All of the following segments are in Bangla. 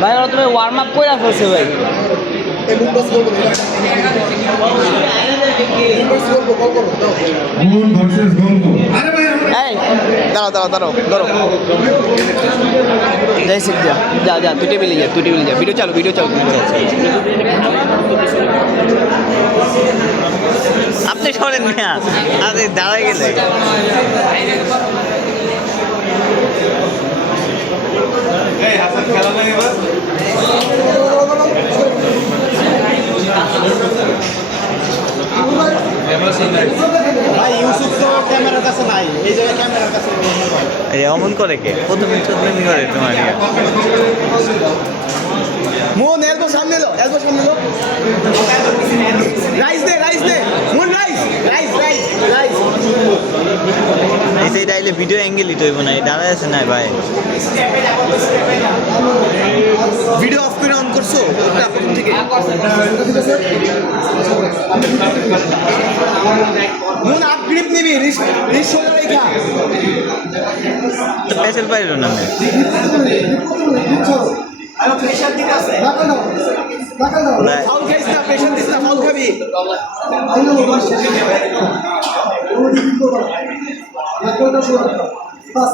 ভাই ওরা তুমি ওয়ার্ম আপ করে ফেলছে ভাই। দাঁড়াও দাঁড়াও দাঁড়াও ধরো যাই শিখ যা যা যা তুই টেবিলে যা ভিডিও চালু আপনি শোনেন না আরে দাঁড়াই গেলে অমন করে কে প্রথমে করে তোমার মন এলবো সামনে লো রাইস দে মন রাইস এই সেই ডাইলে ভিডিও অ্যাঙ্গেলই তো হইব না দাঁড়ায় আছে না ভাই ভিডিও অফ করে অন করছো প্রথম থেকে মন আপ গ্রিপ নিবি রিস সোজা রেখা তো পেছল পাইল না আর প্রেসার দিতে আছে ফাউল খাইছ না প্রেসার দিছ না ফাউল খাবি বাস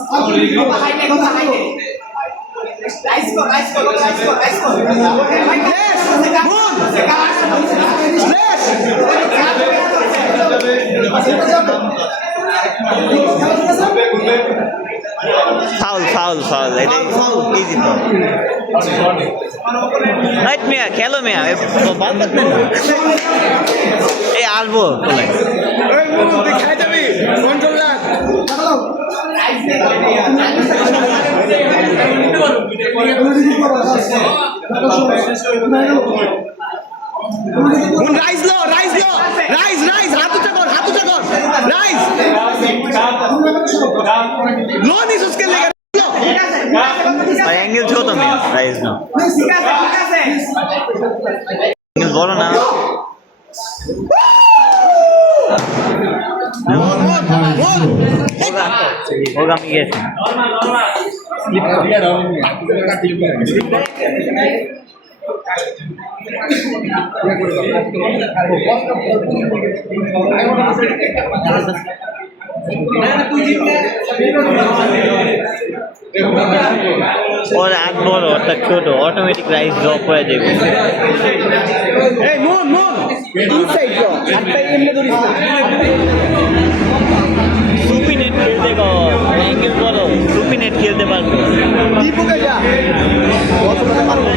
রাইস কর ফাউল এটা ইজি ফাউল রাইট মিয়া খেলো মিয়া বল করতে না এই আসবো বলে ওই মুখ দেখাই যাবি কন্ট্রোল রাখ রাইস হাত উঁচা কর রাইস লো নিস কে লেগে ভাই অ্যাঙ্গেল ছো তো মিয়া রাইজ না অ্যাঙ্গেল বলো না হোগা আমি গেছি ওর হাত বড় ওটা ছোট অটোমেটিক রাইস ড্রপ হয়ে যাবে এই মন ইনসাইড ড্র হাতটা এমনি ধরিস না সুপিনেট খেলতে গো অ্যাঙ্গেল বড় সুপিনেট খেলতে পারবো দীপুকে যা কত পারবো